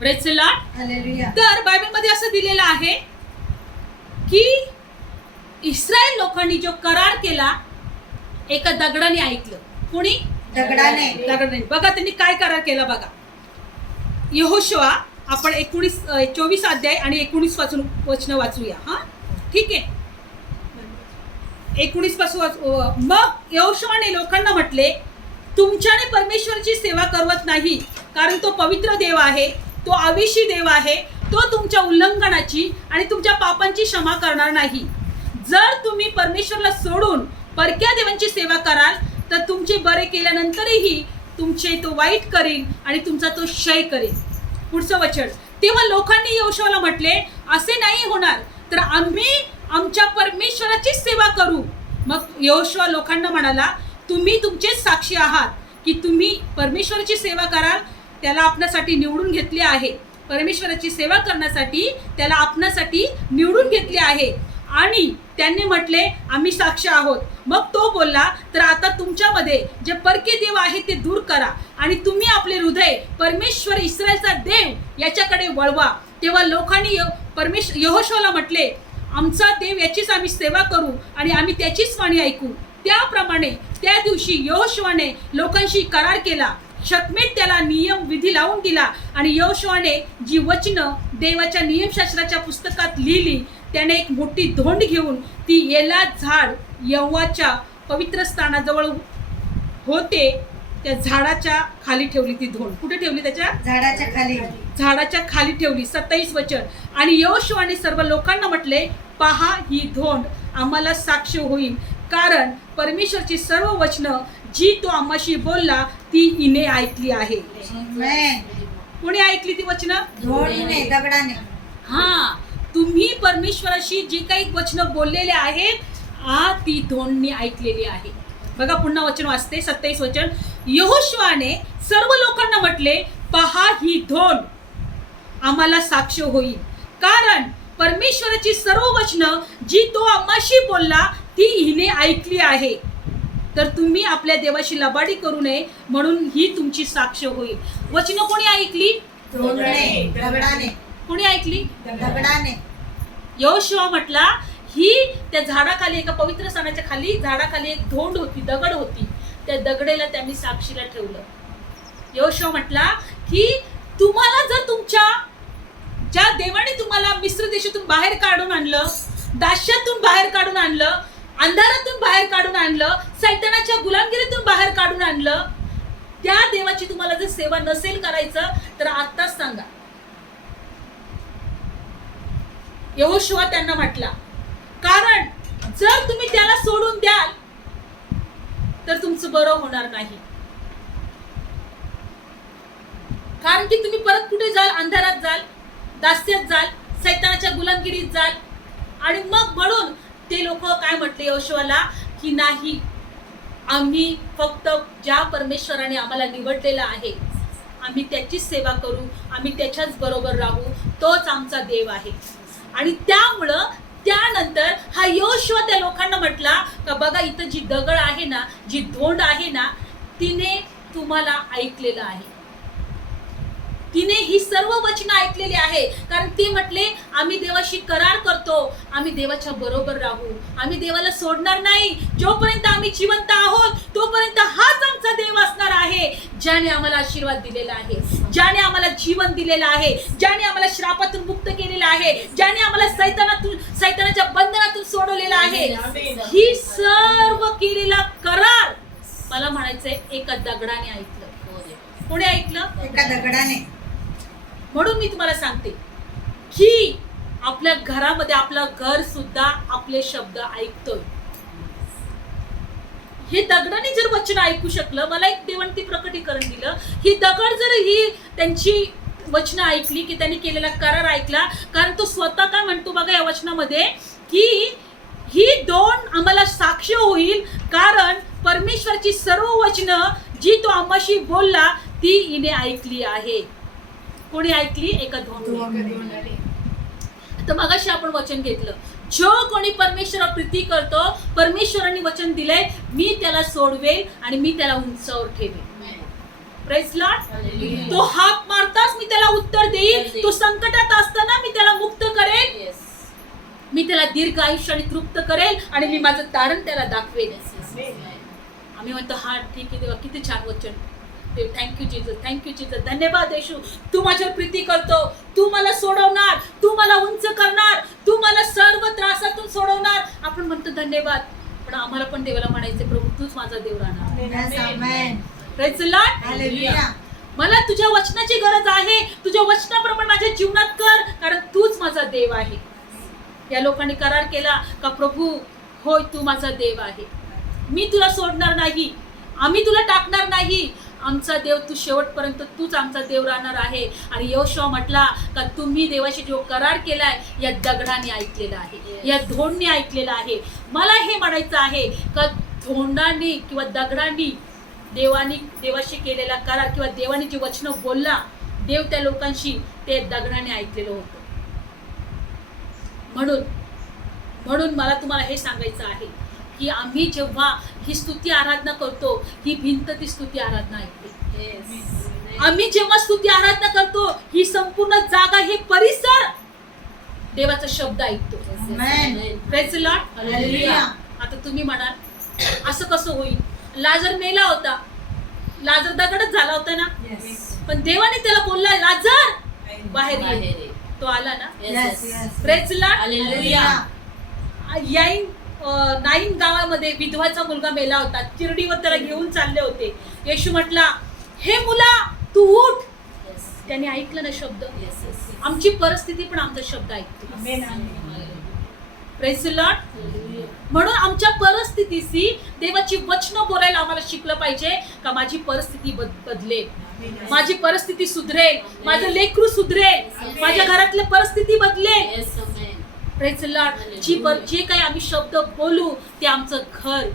Praise the Lord. Hallelujah. तर बायबलमध्ये असं दिलेलं आहे की इस्रायल लोकांनी जो करार केला एका दगडाने ऐकलं. कोणी? दगडाने. दगडाने. बघा त्यांनी काय करार केला बघा. यहोशुआ आपण 24 अध्याय आणि 19 पासून वचन वाचूया. हा ठीक आहे. 19 पासून. मग यहोशुआने लोकांना म्हटले, तुमच्याने परमेश्वराची सेवा करवत नाही, कारण तो पवित्र देव आहे, तो अविशी देव आहे, तो तुमच्या उल्लंघनाची आणि तुमच्या पापांची क्षमा करणार नाही. जर तुम्ही परमेश्वराला सोडून परक्या देवांची सेवा कराल तर तुमचे बरे केल्यानंतरही तुमचे तो वाईट करील आणि तुमचा तो क्षय करेल. पुढचं वचन. तेव्हा लोकांनी यहोशुआला म्हटले, असे नाही होणार, तर आम्ही आमच्या परमेश्वराची सेवा करू. मग यहोशुआ लोकांना म्हणाला, तुम्ही तुमचेच साक्षी आहात की तुम्ही परमेश्वराची सेवा कराल. त्याला आपणासाठी निवडून घेतले आहे. परमेश्वराची सेवा करण्यासाठी त्याला आपणासाठी निवडून घेतले आहे. आणि त्यांनी म्हटले, आम्ही साक्ष आहोत. मग तो बोलला, तर आता तुमच्यामध्ये जे परके देव आहे ते दूर करा आणि तुम्ही आपले हृदय परमेश्वर इस्रायलचा देव याच्याकडे वळवा. तेव्हा लोकांनी यहोशुआला म्हटले, आमचा देव याचीच आम्ही सेवा करू आणि आम्ही त्याचीच वाणी ऐकू. त्याप्रमाणे त्या दिवशी यहोशुआने लोकांशी करार केला. शतमेत त्याला नियम विधी लावून दिला आणि यहोशुआने जी वचनं देवाच्या नियमशास्त्राच्या पुस्तकात लिहिली त्याने एक मोठी धोंड घेऊन ती एला झाड यहोवाच्या पवित्र स्थानाजवळ होते त्या झाडाच्या खाली ठेवली. ती धोंड कुठे ठेवली? त्याच्या झाडाच्या खाली ठेवली. 27 वचन. आणि यहोशुआने सर्व लोकांना म्हटले, पहा, ही धोंड आम्हाला साक्ष होईल, कारण परमेश्वरची सर्व वचनं जी तो आम्हाशी बोलला ती हिने ऐकली आहे. कोणी ऐकली ती वचनं? धोंडीने, दगडाने. हा, तुम्ही परमेश्वराशी जी काही वचनं बोललेले आहेत ती धोंडनी ऐकलेली आहे. बघा पुन्हा वचन वाचते. 27 वचन. यहोशुआने सर्व लोकांना म्हटले, पहा, ही धोंड आम्हाला साक्ष होईल, कारण परमेश्वराची सर्व वचनं जी तो आम्हाशी बोलला ती हिने ऐकली आहे. तर तुम्ही आपल्या देवाशी लबाडी करू नये म्हणून ही तुमची साक्ष होईल. वचनं कोणी ऐकली? दगडाने. कोणी ऐकली? दगडाने. यहोशुआ म्हटला, ही त्या झाडाखाली एका पवित्र स्थानाच्या खाली झाडाखाली एक धोंड होती, दगड होती. त्या दगडेला त्यांनी साक्षीला ठेवलं. यहोशुआ म्हटला की तुम्हाला जर तुमच्या ज्या देवाने तुम्हाला मिस्र देशातून बाहेर काढून आणलं, दास्यातून बाहेर काढून आणलं, अंधारातून बाहेर काढून आणलं, सैतानाच्या गुलामगिरीतून बाहेर काढून आणलं, त्या देवाची तुम्हाला जर सेवा नसेल करायचं तर आत्ताच सांगा. यहोशुआ त्यांना म्हटला, कारण जर तुम्ही त्याला सोडून द्याल तर तुमचं बरं होणार नाही. कारण की तुम्ही परत कुठे जाल? अंधारात जाल, दास्यात जाल, सैतानाच्या गुलामगिरीत जाल. आणि मग म्हणून ते लोक काय म्हटले यहोशुआला की नाही, आम्ही फक्त ज्या परमेश्वराने आम्हाला निवडलेला आहे आम्ही त्याचीच सेवा करू, आम्ही त्याच्याच बरोबर राहू, तोच आमचा देव आहे. आणि त्यामुळं त्यानंतर हा यहोशुआ त्या लोकांना म्हटला का बघा, इथं जी दगड आहे ना, जी धोंड आहे ना, तिने तुम्हाला ऐकलेलं आहे, तिने ही सर्व वचनं ऐकलेली आहे. कारण ती म्हटले, आम्ही देवाशी करार करतो, आम्ही देवाच्या बरोबर राहू, आम्ही देवाला सोडणार नाही. जोपर्यंत आम्ही जिवंत आहोत तोपर्यंत हाच आमचा देव असणार आहे, ज्याने आम्हाला आशीर्वाद दिलेला आहे, ज्याने आम्हाला जीवन दिलेलं आहे, ज्याने आम्हाला श्रापातून मुक्त केलेलं आहे, ज्याने आम्हाला सैतानाच्या बंधनातून सोडवलेलं आहे. ही सर्व केलेला करार मला म्हणायचंय एका दगडाने ऐकलं. कोणी ऐकलं? एका दगडाने. म्हणून मी तुम्हाला सांगते की आपल्या घरामध्ये आपलं घर सुद्धा आपले शब्द ऐकतोय. हे दगडाने जर वचन ऐकू शकलं, मला एक देवांती प्रकटीकरण दिलं, ही दगड जर ही त्यांची वचनं ऐकली की त्यांनी केलेला करार ऐकला. कारण तो स्वतः काय म्हणतो बघा या वचनामध्ये की ही दोन आम्हाला साक्ष होईल, कारण परमेश्वराची सर्व वचनं जी तो आम्हाशी बोलला ती हिने ऐकली आहे. कोणी ऐकली? एका धोंडीने. तर मगाशी आपण वचन घेतलं, जो कोणी परमेश्वरावर प्रीती करतो, परमेश्वराने वचन दिलंय, मी त्याला सोडवेल आणि मी त्याला उंचावर ठेवेल. Praise Lord. तो हाक मारताच मी त्याला उत्तर देईल. तो संकटात असताना मी त्याला मुक्त करेल. मी त्याला दीर्घ आयुष्याने तृप्त करेल आणि मी माझं तारण त्याला दाखवेल. आम्ही म्हणतो हा ठीक आहे देवा, किती छान वचन. देव थँक्यू जीजस, थँक्यू जीजस, धन्यवाद येशू. तू माझ्यावर प्रीती करतो, तू मला सोडवणार, तू मला उंच करणार, तू मला सर्व त्रासातून सोडवणार. आपण म्हणतो धन्यवाद. पण आम्हाला पण देवाला म्हणायचे प्रभू तूच माझा देव राहणार. आमेन. Praise Lord. हालेलुया. मला तुझ्या वचनाची गरज आहे. तुझ्या वचनाप्रमाणे माझ्या जीवनात कर, कारण तूच माझा देव आहे. या लोकांनी करार केला का प्रभू होय तू माझा देव आहे, मी तुला सोडणार नाही, आम्ही तुला टाकणार नाही. आमचा देव तू शेवटपर्यंत तूच आमचा देव राहणार आहे. आणि यहोशुआ म्हटला का तुम्ही देवाशी जो करार केलाय या दगडाने ऐकलेला आहे, या धोंडने ऐकलेला आहे. मला हे म्हणायचं आहे का धोंडाने किंवा दगडांनी देवाशी केलेला करार किंवा देवाने जे वचन बोलला देव त्या लोकांशी, ते दगडाने ऐकलेलं होतं. म्हणून मला तुम्हाला हे सांगायचं आहे की आम्ही जेव्हा ही स्तुती आराधना करतो, ही भिंत ती स्तुती आराधना ऐकते. आम्ही जेव्हा स्तुती आराधना करतो, ही संपूर्ण जागा, हे परिसर देवाचा शब्द ऐकतो. Praise the Lord. हालेलुया. आता तुम्ही म्हणाल असं कसं होईल? लाजर मेला होता, लाजर दगडच झाला होता ना, पण देवाने त्याला बोलला लाजर बाहेर ये. तो आला ना. Yes, yes. Praise the Lord. Hallelujah. Nine गावामध्ये विधवाचा मुलगा मेला होता. चिरडीवर त्याला घेऊन चालले होते. येशू म्हटला हे मुला तू उठ. त्याने ऐकलं ना शब्द. आमची परिस्थिती पण आमचा शब्द ऐकते. Praise the Lord. म्हणून आमच्या परिस्थितीशी देवाची वचनं बोलायला आम्हाला शिकलं पाहिजे का माझी परिस्थिती बदलेल, माझी परिस्थिती सुधरेल, माझं लेकरू सुधरेल, माझ्या घरातली परिस्थिती बदलेल. Praise the Lord. जे काही आम्ही शब्द बोलू ते आमचं घर.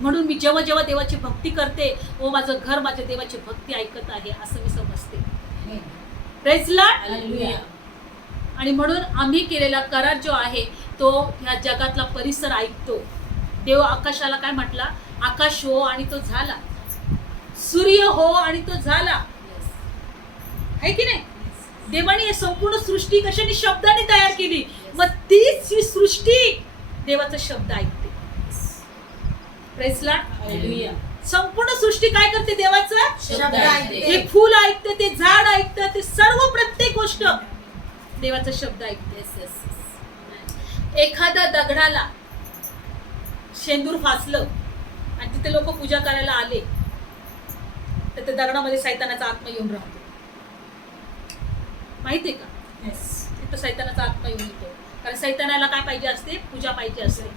म्हणून मी जेव्हा जेव्हा देवाची भक्ती करते, ओ माझं घर माझ्या देवाची भक्ती ऐकत आहे असं मी समजते. Praise the Lord. आणि म्हणून आम्ही केलेला करार जो आहे तो ह्या जगातला परिसर ऐकतो. देव आकाशाला काय म्हटला? आकाश हो आणि तो झाला, सूर्य हो आणि तो झाला. आहे की नाही? देवाने हे संपूर्ण सृष्टी कशाने? शब्दाने तयार केली. मग तीच ही सृष्टी देवाचा शब्द ऐकते. Praise Lord. संपूर्ण सृष्टी काय करते? देवाचा शब्द ऐकते. हे फूल ऐकते, ते झाड ऐकतं, ते सर्व प्रत्येक गोष्ट देवाचा शब्द ऐकते. एखाद्या दगडाला शेंदूर फासलं आणि तिथे लोक पूजा करायला आले तर त्या दगडामध्ये सैतानाचा आत्मा येऊन राहतो. माहितीये का? तिथं सैतानाचा आत्मा येऊन येतो. कारण सैतानाला काय पाहिजे असते? पूजा पाहिजे असते.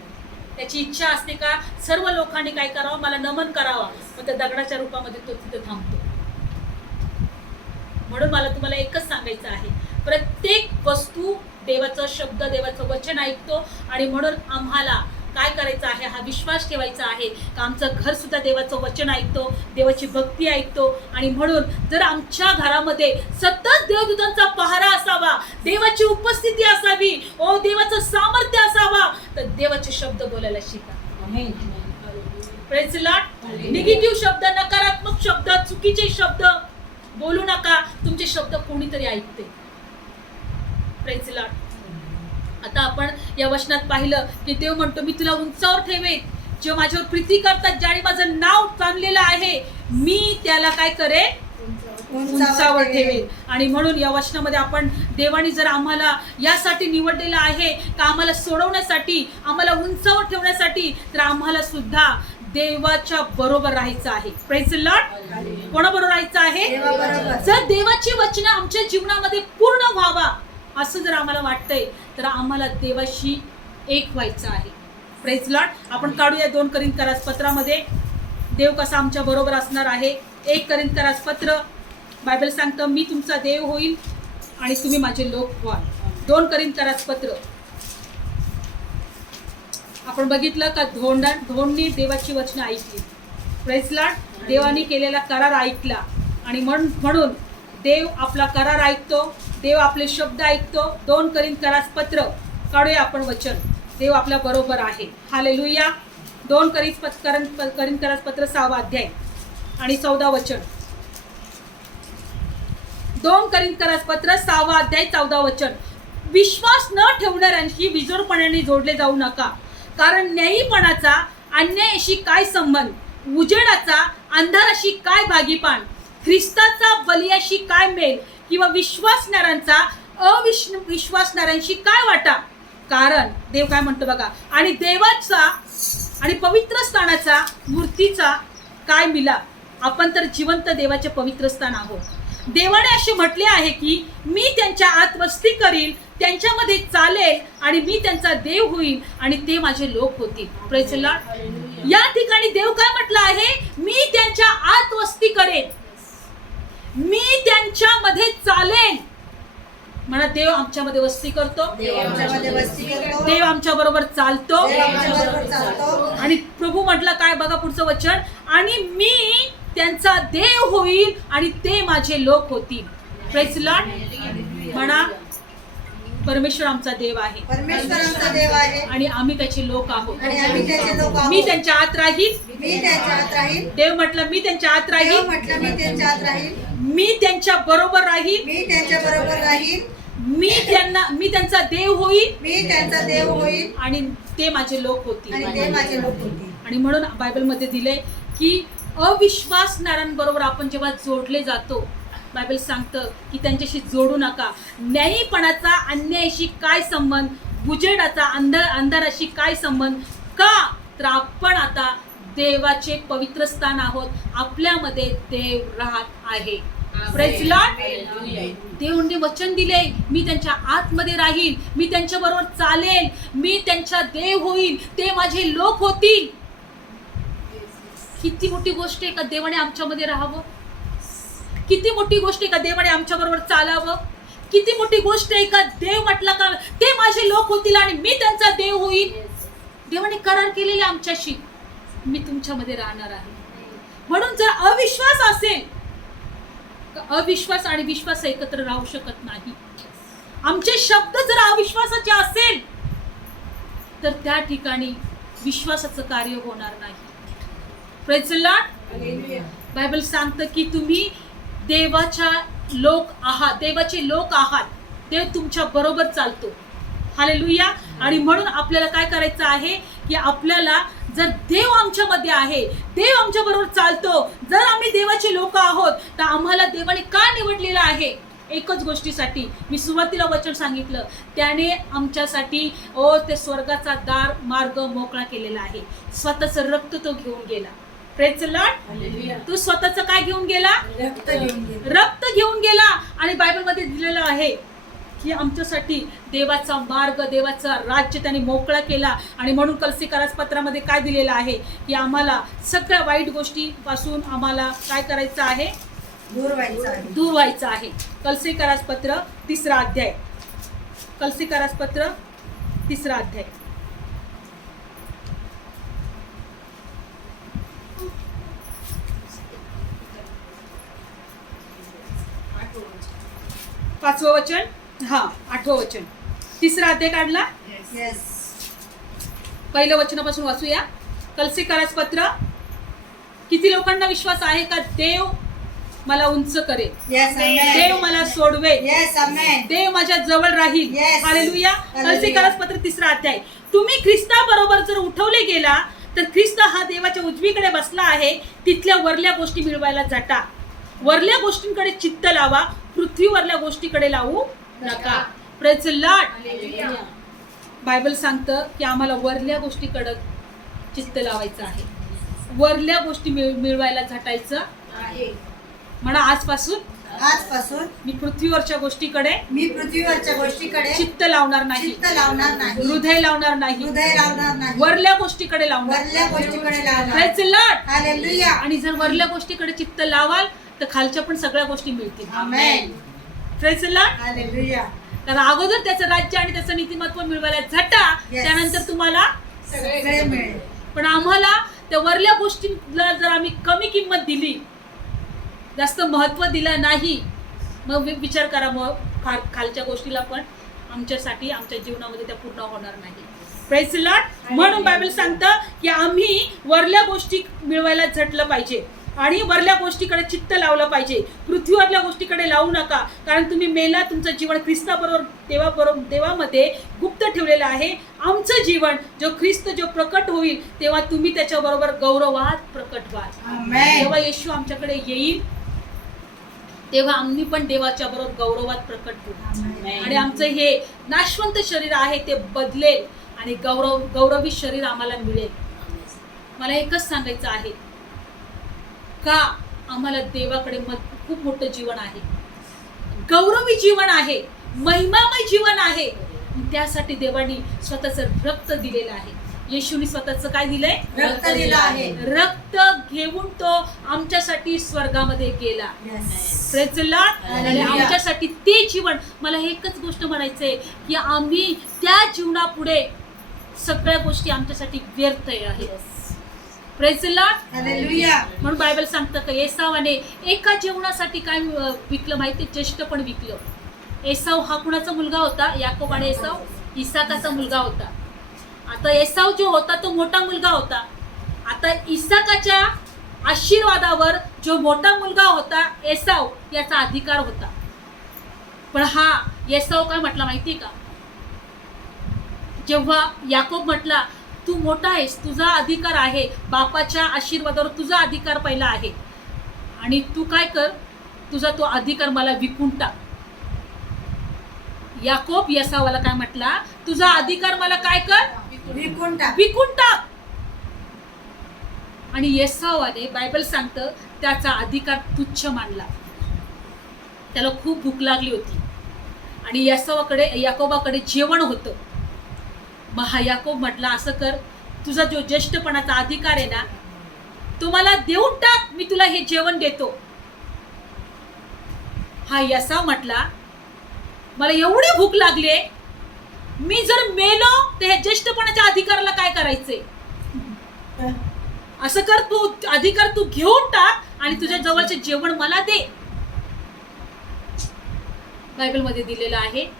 त्याची इच्छा असते का सर्व लोकांनी काय करावं? मला नमन करावा. मग त्या दगडाच्या रूपामध्ये तो तिथे थांबतो. म्हणून मला तुम्हाला एकच सांगायचं आहे, प्रत्येक वस्तू देवाचा शब्द, देवाचं वचन ऐकतो. आणि म्हणून आम्हाला काय करायचं आहे? हा विश्वास ठेवायचा आहे का आमचं घर सुद्धा देवाचं वचन ऐकतो, देवाची भक्ती ऐकतो. आणि म्हणून जर आमच्या घरामध्ये सतत देवदूतांचा पहारा असावा, देवाची उपस्थिती असावी, ओ देवाचं सामर्थ्य असावा, तर देवाचे शब्द बोलायला शिका. Praise the Lord. निगेटिव्ह शब्द, नकारात्मक शब्द, चुकीचे शब्द बोलू नका. तुमचे शब्द कोणीतरी ऐकते. Praise the Lord. आता आपण या वचनात पाहिलं की देव म्हणतो मी तुला उंचावर ठेवेन. जे माझ्यावर प्रीती करतात, ज्याने माझं नाव चांगलेलं आहे, मी त्याला काय करेन? उंचावर ठेवेन. आणि म्हणून या वचनामध्ये आपण देवाने जर आम्हाला यासाठी निवडलेलं आहे का आम्हाला सोडवण्यासाठी, आम्हाला उंचावर ठेवण्यासाठी, तर आम्हाला सुद्धा देवाच्या बरोबर राहायचं आहे. Praise the Lord. कोणाबरोबर राहायचं आहे? जर देवाची वचनं आमच्या जीवनामध्ये पूर्ण व्हावा असं जर आम्हाला वाटतंय तर आम्हाला देवाशी एक व्हायचं आहे. Praise Lord. आपण काढूया 2 कोरिंथीय पत्रामध्ये देव कसा आमच्या बरोबर असणार आहे. 1 कोरिंथीय पत्र बायबल सांगतं मी तुमचा देव होईल आणि तुम्ही माझे लोक व्हाल. 2 कोरिंथीय पत्र आपण बघितलं का धोंडनी देवाची वचनं ऐकली. Praise Lord. देवाने केलेला करार ऐकला आणि म्हणून देव आपला करार ऐकतो, देव आपले शब्द ऐकतो. 2 कोरिंथीय पत्र काढूया आपण वचन. देव आपल्या बरोबर आहे. हालेलुया. 2 कोरिंथीय पत्र 6 अध्याय आणि 14 वचन. 2 कोरिंथीयर पत्र 6 अध्याय 14 वचन. विश्वास न ठेवणाऱ्यांशी विजोडपणाने जोडले जाऊ नका, कारण न्यायीपणाचा अन्यायाशी काय संबंध, उजेडाचा अंधाराशी काय भागीपान, ख्रिस्ताचा बलियाशी काय मेल, किंवा विश्वासणाऱ्यांचा अविश्वासणाऱ्यांशी काय वाटा. कारण देव काय म्हणतो बघा, आणि देवाचा आणि पवित्र स्थानाचा मूर्तीचा काय मिलाप. आपण तर जिवंत देवाचे पवित्र स्थान आहोत. देवाने असे म्हटले आहे की मी त्यांच्या आत वस्ती करील, त्यांच्यामध्ये चालेल आणि मी त्यांचा देव होईल आणि ते माझे लोक होतील. Praise the Lord. या ठिकाणी देव काय म्हटलं आहे, मी त्यांच्या आत वस्ती करेन, मी त्यांच्यामध्ये चालेन. म्हणा, देव आमच्यामध्ये वस्ती करतो, देव आमच्यामध्ये वस्ती करतो, देव आमच्या बरोबर चालतो. देव आमच्याबरोबर चालतो. आणि प्रभू म्हटलं काय बघा पुढचं वचन, आणि मी त्यांचा देव होईल आणि ते माझे लोक होतील. Praise the Lord. म्हणा, परमेश्वर आमचा देव आहे, परमेश्वर आमचा देव आहे आणि आम्ही त्याचे लोक आहोत. आणि आम्ही त्याचे लोक आहोत. मी त्यांच्या आत राहील. मी त्यांच्या आत राहील. देव म्हटलं मी त्यांच्या आत देव राहील, म्हटलं मी त्यांच्या आत राहील. मी त्यांच्या बरोबर राहील, मी त्यांच्या बरोबर राहील. मी त्यांचा देव होईल मी त्यांचा देव होईल आणि ते माझे लोक होतील. आणि ते माझे लोक होतील. आणि म्हणून बायबलमध्ये दिलंय की अविश्वासणाऱ्यांबरोबर आपण जेव्हा जोडले जातो, बायबल सांगतं की त्यांच्याशी जोडू नका. न्यायीपणाचा अन्यायाशी काय संबंध, उजेडाचा अंधाराशी काय संबंध. का तर आपण आता देवाचे पवित्र स्थान आहोत, आपल्यामध्ये देव राहत आहे. Praise the Lord. देवाने वचन दिले, मी त्यांच्या आतमध्ये राहील, मी त्यांच्या बरोबर चालेल, मी त्यांचा देव होईल, ते माझे लोक होतील. किती मोठी गोष्ट आहे का देवाने आमच्यामध्ये राहावं. किती मोठी गोष्ट आहे का देवाने आमच्या बरोबर चालावं. किती मोठी गोष्ट आहे का देव म्हटलं का ते माझे लोक होतील आणि मी त्यांचा देव होईल. देवाने करार केलेला आमच्याशी, मी तुमच्यामध्ये राहणार आहे. म्हणून जर अविश्वास असेल, अविश्वास आणि विश्वास एकत्र राहू शकत नाही. आमचे शब्द जर अविश्वासाचे असेल तर त्या ठिकाणी विश्वासाचं कार्य होणार नाही. Praise the Lord. बायबल सांगतं की तुम्ही देवाच्या लोक आहात, देवाचे लोक आहात, देव तुमच्या बरोबर चालतो. हालेलुया. आणि म्हणून आपल्याला काय करायचं आहे की आपल्याला जर देव आमच्यामध्ये आहे, देव आमच्या बरोबर चालतो, जर आम्ही देवाचे लोक आहोत, तर आम्हाला देवाने का निवडलेलं आहे. एकच गोष्टीसाठी. मी सुरुवातीला वचन सांगितलं, त्याने आमच्यासाठी ते स्वर्गाचा दार मार्ग मोकळा केलेला आहे. स्वतःचं रक्त तो घेऊन गेला. Praise the Lord. तो स्वतःचं काय घेऊन गेला, रक्त घेऊन गेले. रक्त घेऊन गेला. आणि बायबलमध्ये दिलेलं आहे की आमच्यासाठी देवाचा मार्ग, देवाचा राज्य त्याने मोकळा केला. आणि म्हणून कलसीकारास पत्रामध्ये काय दिलेलं आहे की आम्हाला सगळ्या वाईट गोष्टीपासून आम्हाला काय करायचं आहे, दूर व्हायचं आहे. दूर व्हायचं आहे. कलसीकारास पत्र 3 अध्याय, कलसीकारास पत्र 3 अध्याय. पाचवं वचन, 8वं वचन, 3 अध्याय काढला. Yes. पहिलं वचनापासून वाचूया. कलसीकारास पत्र. किती लोकांना विश्वास आहे का देव मला उंच करेल, Yes, amen. देव मला सोडवेल, Yes, amen. देव माझ्या जवळ राहील. Yes. हालेलुया. Hallelujah. कलसीकारास पत्र 3 अध्याय. तुम्ही ख्रिस्ताबरोबर जर उठवले गेला तर ख्रिस्त हा देवाच्या उजवीकडे बसला आहे. तिथल्या वरल्या गोष्टी मिळवायला झटा. वरल्या गोष्टींकडे चित्त लावा, पृथ्वीवरल्या गोष्टीकडे लावू नका. Praise the Lord. बायबल सांगतं की आम्हाला वरल्या गोष्टीकडे चित्त लावायचं आहे, वरल्या गोष्टी मिळवायला झटायचं आहे. म्हणा, आजपासून मी पृथ्वीवरच्या गोष्टीकडे, मी पृथ्वीवरच्या गोष्टीकडे चित्त लावणार नाही, चित्त लावणार नाही, हृदय लावणार नाही, हृदय लावणार नाही, वरल्या गोष्टीकडे लावणार. वरल्या गोष्टीकडे लावणार. Praise the Lord. हालेलुया. आणि जर वरल्या गोष्टीकडे चित्त लावाल तर खालच्या पण सगळ्या गोष्टी मिळतील. Amen. Praise the Lord. Hallelujah. तर अगोदर त्याचं राज्य आणि त्याचं नीतिमत्व मिळवायला झटा, Yes. त्यानंतर तुम्हाला सगळे मिळेल. पण आम्हाला त्या वरल्या गोष्टींना जर आम्ही कमी किंमत दिली, जास्त महत्व दिलं नाही, मग विचार करा, मग खालच्या गोष्टीला पण आमच्यासाठी आमच्या जीवनामध्ये त्या पूर्ण होणार नाही. Praise the Lord. म्हणून बायबल सांगतं की आम्ही वरल्या गोष्टी मिळवायला झटलं पाहिजे. आणि वरल्या गोष्टीकडे चित्त लावलं पाहिजे, पृथ्वीवरल्या गोष्टीकडे लावू नका, कारण तुम्ही मेला, तुमचं जीवन ख्रिस्ताबरोबर देवामध्ये गुप्त ठेवलेलं आहे. आमचं जीवन जो ख्रिस्त जो प्रकट होईल तेव्हा तुम्ही त्याच्याबरोबर गौरवात प्रकट व्हाल. आमेन. जेव्हा येशू आमच्याकडे येईल तेव्हा आम्ही पण देवाच्या बरोबर गौरवात प्रकट होऊ. आमेन. आणि आमचं हे नाशवंत शरीर आहे ते बदलेल आणि गौरवी शरीर आम्हाला मिळेल. मला एकच सांगायचं आहे का आम्हाला देवाकडे खूप मोठं जीवन आहे, गौरवी जीवन आहे, महिमामय जीवन आहे. त्यासाठी देवानी स्वतःचं रक्त दिलेलं आहे. येशूने स्वतःचं काय दिलंय? रक्त दिलं आहे. रक्त घेऊन तो आमच्यासाठी स्वर्गामध्ये गेला. Yes. Praise the Lord. आणि Hallelujah. आमच्यासाठी ते जीवन, मला एकच गोष्ट म्हणायचंय की आम्ही त्या जीवनापुढे सगळ्या गोष्टी आमच्यासाठी व्यर्थ आहेत. Praise the Lord. हालेलुया. म्हणून बायबल सांगतं का एसावाने एका जेवणासाठी काय विकलं माहिती? ज्येष्ठ पण विकलं. एसाव हा कुणाचा मुलगा होता? याकोब आणि एसाव इसाकाचा मुलगा होता. आता एसाव जो होता तो मोठा मुलगा होता. आता इसाकाच्या आशीर्वादावर जो मोठा मुलगा होता एसाव याचा अधिकार होता. पण हा एसाव काय म्हटला माहिती का? जेव्हा याकोब म्हटला तू मोठा आहेस, तुझा अधिकार आहे, बापाच्या आशीर्वादावर तुझा अधिकार पहिला आहे, आणि तू काय कर, तुझा तो अधिकार मला विकून टाक. याकोब एसावाला काय म्हटला? तुझा अधिकार मला काय कर? विकून टाक. विकून टाक. आणि एसावाने बायबल सांगतं त्याचा अधिकार तुच्छ मानला. त्याला खूप भूक लागली होती आणि याकोबाकडे जेवण होतं. मग हा याकोब म्हटला असं कर, तुझा जो ज्येष्ठपणाचा अधिकार आहे ना तो मला देऊन टाक, मी तुला हे जेवण देतो. हा एसाव म्हटला मला एवढी भूक लागली, मी जर मेलो तर हे ज्येष्ठपणाच्या अधिकाराला काय करायचंय? असं कर, तू अधिकार तू घेऊन टाक आणि तुझ्या जवळचे जेवण मला दे. बायबल मध्ये दिलेलं आहे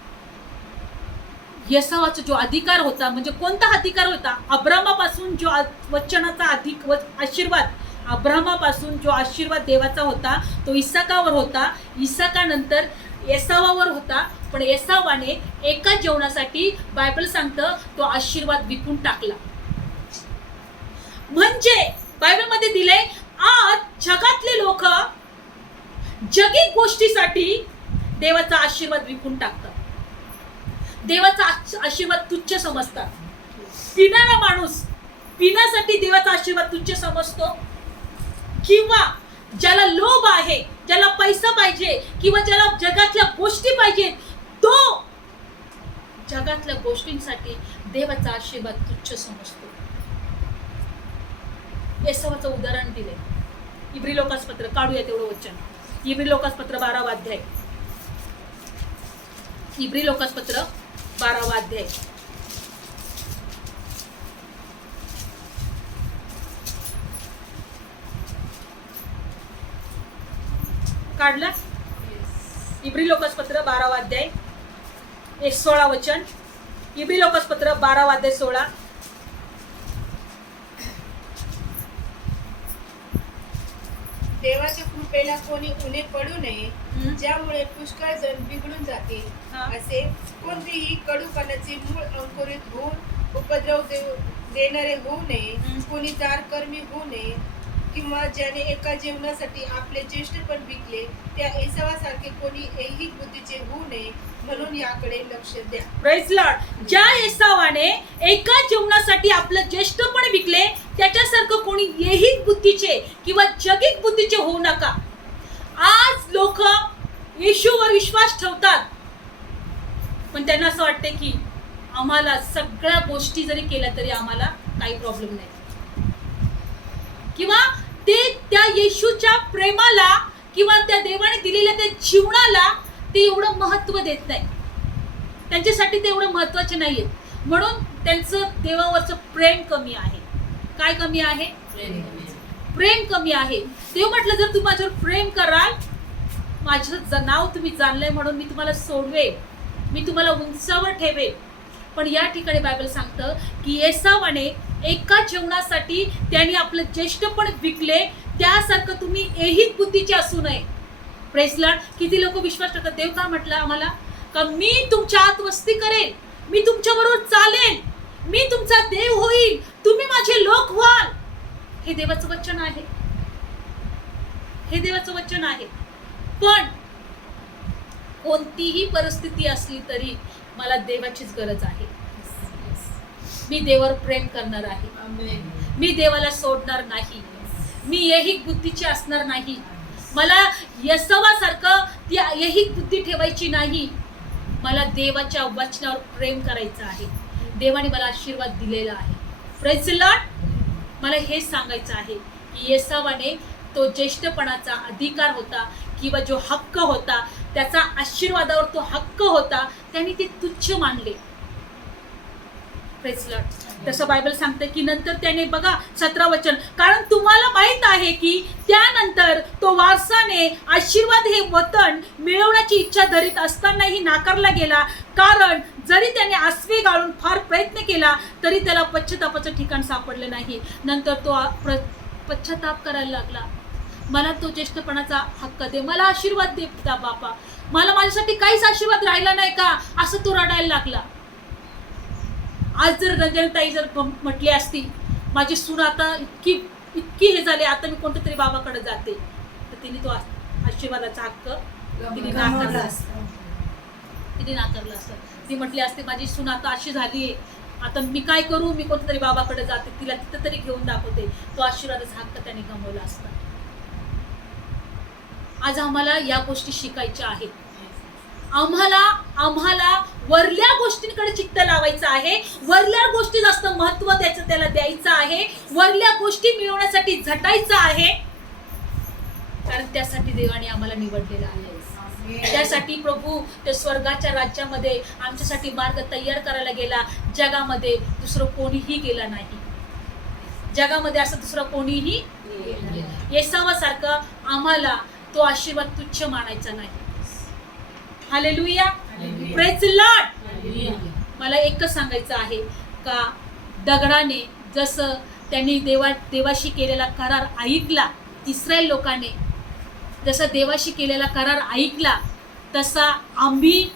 येसावाचा जो अधिकार होता, म्हणजे कोणता अधिकार होता? अब्रामापासून जो वचनाचा आशीर्वाद, अब्रामापासून जो आशीर्वाद देवाचा होता तो इसाकावर होता, इसाकानंतर एसावावर होता. पण एसावाने एका जेवणासाठी बायबल सांगतं तो आशीर्वाद विकून टाकला. म्हणजे बायबल मध्ये दिलंय आज जगातले लोक जगिक गोष्टीसाठी देवाचा आशीर्वाद विकून टाकतात, देवाचा आशीर्वाद तुच्छ समजतात. पिणारा माणूस पिण्यासाठी देवाचा आशीर्वाद तुच्छ समजतो, किंवा ज्याला लोभ आहे, ज्याला पैसा पाहिजे, किंवा ज्याला जगातल्या गोष्टी पाहिजेत, तो जगातल्या गोष्टींसाठी देवाचा आशीर्वाद तुच्छ समजतो. एसावाचं उदाहरण दिले. इब्री लोकासपत्र काढूया तेवढं वचन. इब्री लोकासपत्र 12वा अध्याय. इब्री लोकासपत्र 12वा अध्याय. काढला? इब्री लोकासपत्र 12वा अध्याय 16 वचन. इब्री लोकासपत्र 12वा अध्याय 16. देवाच्या कृपेला कोणी उणे पडू नये, ज्यामुळे पुष्कळ जण बिघडून जातील. हा. असे कोणतेही कडूपणाचे मूळ अंकुरित होऊन उपद्रव देणारे होऊ नये, कोणी दारकर्मी होऊ नये, किंवा ज्याने एका जेवणासाठी आपले ज्येष्ठपण विकले त्या एसावासारखे कोणी ऐहिक बुद्धीचे होऊ नये, म्हणून याकडे लक्ष द्या. Praise Lord. ज्या एसावाने एका जेवणासाठी आपलं ज्येष्ठपण विकले त्याच्यासारखं कोणी ऐहिक बुद्धीचे किंवा जगिक बुद्धीचे होऊ नका. आज लोक येशूवर विश्वास ठेवतात, पण त्यांना असं वाटते की आम्हाला सगळ्या गोष्टी जरी केल्या तरी आम्हाला काही प्रॉब्लेम नाही, किंवा ते त्या येशूच्या प्रेमाला किंवा त्या देवाने दिलेल्या त्या जीवनाला ते एवढं महत्त्व देत नाही. त्यांच्यासाठी ते एवढं महत्त्वाचे नाहीये, म्हणून त्यांचं देवावरचं प्रेम कमी आहे. काय कमी आहे? प्रेम कमी आहे. देव म्हटलं जर तुम्ही माझ्यावर प्रेम कराल, माझं नाव तुम्ही जाणलंय म्हणून मी तुम्हाला सोडवेन, मी तुम्हाला उंचावर ठेवेन. पण या ठिकाणी बायबल सांगतं की एसावाने एका जेवणासाठी त्यांनी आपलं ज्येष्ठपण विकले, त्यासारखं तुम्ही ऐहिक बुद्धीचे असू नये. Praise Lord. किती लोक विश्वास ठेवतात. देव काय म्हटलं आम्हाला? का मी तुमच्या आत वस्ती करेन, मी तुमच्या बरोबर चालेन, मी तुमचा देव होईल, तुम्ही माझे लोक व्हाल. हे देवाचं वचन आहे. हे देवाचं वचन आहे. पण कोणतीही परिस्थिती असली तरी मला देवाचीच गरज आहे. मी देवावर प्रेम करणार आहे. मी देवाला सोडणार नाही. मी ऐहिक बुद्धीची असणार नाही. मला यशवासारखं ती ऐहिक बुद्धी ठेवायची नाही. मला देवाच्या वचनावर प्रेम करायचं आहे. देवाने मला आशीर्वाद दिलेला आहे. Praise Lord. मला हे सांगायचं आहे की येसावाने तो ज्येष्ठपणाचा अधिकार होता किंवा जो हक्क होता, त्याचा आशीर्वादावर तो हक्क होता, त्यांनी ते तुच्छ मानले. Praise Lord. तसं बायबल सांगते की नंतर त्याने बघा 17 वचन, कारण तुम्हाला माहित आहे की त्यानंतर तो वारसाने आशीर्वाद हे वतन मिळवण्याची इच्छा धरीत असतानाही नाकारला गेला, कारण जरी त्याने आसवे गाळून फार प्रयत्न केला तरी त्याला पश्चातापाचं ठिकाण सापडलं नाही. नंतर तो पश्चाताप करायला लागला. मला तो ज्येष्ठपणाचा हक्क दे, मला आशीर्वाद दे बापा, मला माझ्यासाठी काहीच आशीर्वाद राहिला नाही का, असं तो रडायला लागला. आज जर रंजनताई जर म्हटली असती माझी सून आता इतकी हे झाले, आता मी कोणत्या तरी बाबाकडे जाते, तर तिने तो आशीर्वादाचा हक्क तिने नाकारला असता. ती म्हटली असते माझी सून आता अशी झाली आहे, आता मी काय करू, मी कोणत्या तरी बाबाकडे जाते, तिला तिथं तरी घेऊन दाखवते, तो आशीर्वादाचा हक्क त्याने गमावला असता. आज आम्हाला या गोष्टी शिकायच्या आहेत. आम्हाला वरल्या गोष्टींकडे चित्त लावायचं आहे. वरल्या गोष्टी जास्त महत्त्व त्याला द्यायचं आहे. वरल्या गोष्टी मिळवण्यासाठी झटायचं आहे, कारण त्यासाठी देवाने आम्हाला निवडलेलं आहे. त्यासाठी प्रभू त्या स्वर्गाच्या राज्यामध्ये आमच्यासाठी मार्ग तयार करायला गेला. जगामध्ये दुसरं कोणीही गेला नाही. जगामध्ये असं दुसरं कोणीही येसावासारखं आम्हाला तो आशीर्वाद तुच्छ मानायचा नाही. हालेलुया. Praise Lord. मला एकच सांगायचं आहे का दगडाने जसं त्यांनी देवाशी केलेला करार ऐकला, इस्रायल लोकांनी जसा देवाशी केलेला करार ऐकला, तसा आम्ही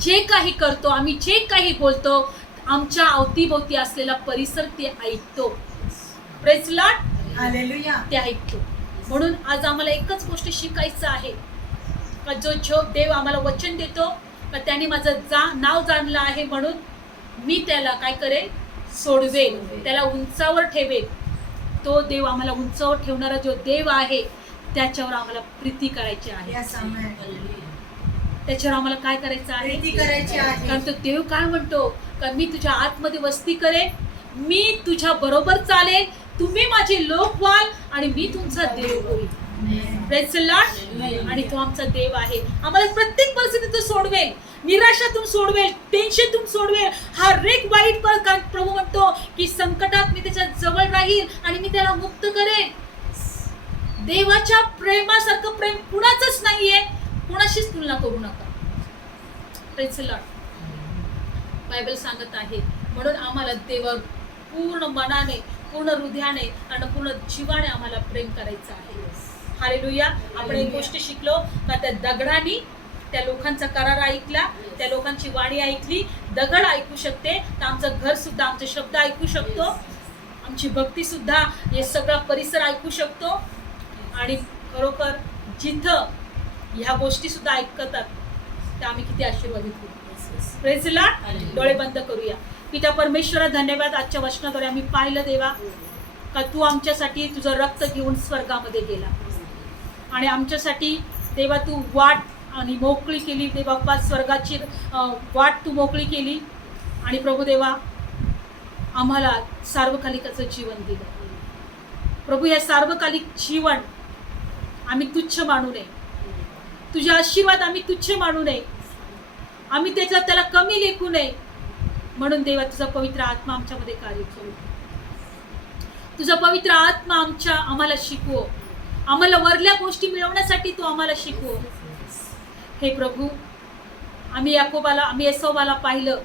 जे काही करतो, आम्ही जे काही बोलतो, आमच्या अवतीभोवती असलेला परिसर ते ऐकतो. Praise Lord. हालेलुया. ते ऐकतो. म्हणून आज आम्हाला एकच गोष्ट शिकायचं आहे का जो देव आम्हाला वचन देतो का त्याने माझं नाव जाणलं आहे म्हणून मी त्याला काय करेन, सोडवेन, त्याला उंचावर ठेवेन. तो देव आम्हाला उंचावर ठेवणारा जो देव आहे त्याच्यावर आम्हाला प्रीती करायची आहे. त्याच्यावर आम्हाला काय करायचं आहे, प्रीती करायची आहे. कारण तो देव काय म्हणतो का मी तुझ्या आतमध्ये वस्ती करेन, मी तुझ्या बरोबर चालेन, तुम्ही माझे लोक व्हाल आणि मी तुमचा देव होईल. Praise Lord. आणि तो आमचा देव आहे. आम्हाला प्रत्येक परिस्थितीतून सोडवेल, निराशातून सोडवेल, टेन्शनतून सोडवेल, हर एक वाईट कारण प्रभू म्हणतो की संकटात मी त्याच्या जवळ राहील आणि मी त्याला मुक्त करेन. देवाच्या प्रेमासारखं प्रेम कुणाचंच नाहीये. कुणाशीच तुलना करू नका. Praise Lord. बायबल सांगत आहे. म्हणून आम्हाला देवावर पूर्ण मनाने, पूर्ण हृदयाने आणि पूर्ण जीवाने आम्हाला प्रेम करायचं आहे. हालेलुया. आपण एक गोष्ट शिकलो का त्या दगडाने त्या लोकांचा करार ऐकला, त्या लोकांची वाणी ऐकली. दगड ऐकू शकते तर आमचं घर सुद्धा आमचे शब्द ऐकू शकतो, आमची भक्ती सुद्धा हे सगळा परिसर ऐकू शकतो. आणि खरोखर जिथं ह्या गोष्टी सुद्धा ऐकतात त्या आम्ही किती आशीर्वादित होतो. Praise Lord. डोळे बंद करूया. पिता परमेश्वरा, धन्यवाद. आजच्या वचनाद्वारे आम्ही पाहिलं देवा का तू आमच्यासाठी तुझं रक्त घेऊन स्वर्गामध्ये गेला आणि आमच्यासाठी देवा तू वाट आणि मोकळी केली. देवा बाप्पा, स्वर्गाची वाट तू मोकळी केली आणि प्रभू देवा आम्हाला सार्वकालिकाचं जीवन दिलं. प्रभू, या सार्वकालिक जीवन आम्ही तुच्छ मानू नये. तुझे आशीर्वाद आम्ही तुच्छ मानू नये. आम्ही त्याला कमी लेखू नये. म्हणून देवा तुझा पवित्र आत्मा आमच्यामध्ये कार्य करू. तुझा पवित्र आत्मा आम्हाला शिकवो. आम्हाला वरल्या गोष्टी मिळवण्यासाठी तू आम्हाला शिकवो. हे प्रभू, आम्ही एसावाला पाहिलं,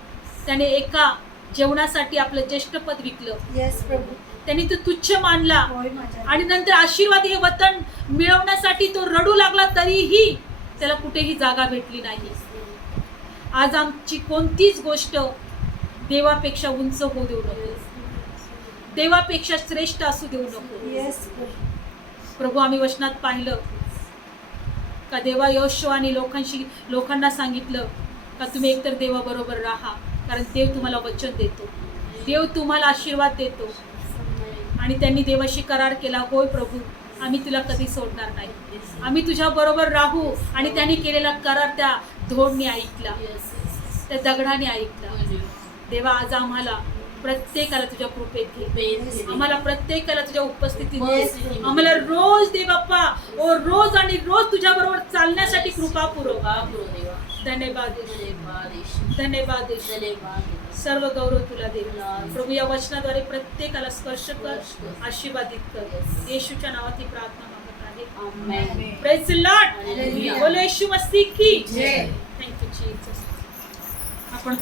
त्याने एका जेवणासाठी आपलं ज्येष्ठपद विकलं. येस प्रभू. त्यांनी तो तुच्छ मानला होय माझ्या आणि नंतर आशीर्वाद हे वतन मिळवण्यासाठी तो रडू लागला, तरीही त्याला कुठेही जागा भेटली नाही. आज आमची कोणतीच गोष्ट देवापेक्षा उंच होऊ देऊ नको, देवापेक्षा श्रेष्ठ असू देऊ नको. येस प्रभू, आम्ही वचनात पाहिलं का देवा यहोशुआने लोकांना सांगितलं का तुम्ही एकतर देवाबरोबर राहा, कारण देव तुम्हाला वचन देतो, देव तुम्हाला आशीर्वाद देतो. आणि त्यांनी देवाशी करार केला, होय प्रभू, आम्ही तुला कधी सोडणार नाही, आम्ही तुझ्या बरोबर राहू. आणि त्यांनी केलेला करार त्या धोडने ऐकला, त्या दगडाने ऐकला. देवा, आज आम्हाला प्रत्येकाला तुझ्या कृपेत घे, आम्हाला प्रत्येकाला तुझ्या उपस्थितीत घे. आम्हाला रोज दे बाप्पा, ओ रोज आणि रोज तुझ्या बरोबर चालण्यासाठी कृपा पुरव. धन्यवाद, धन्यवाद. सर्व गौरव तुला दे प्रभू. या वचनाद्वारे प्रत्येकाला स्पर्श कर, आशीर्वादित कर. येशूच्या नावात ही प्रार्थना मागत आहे. Praise the Lord. बोलो येशू मसीह की जय. Thank you Jesus. आपण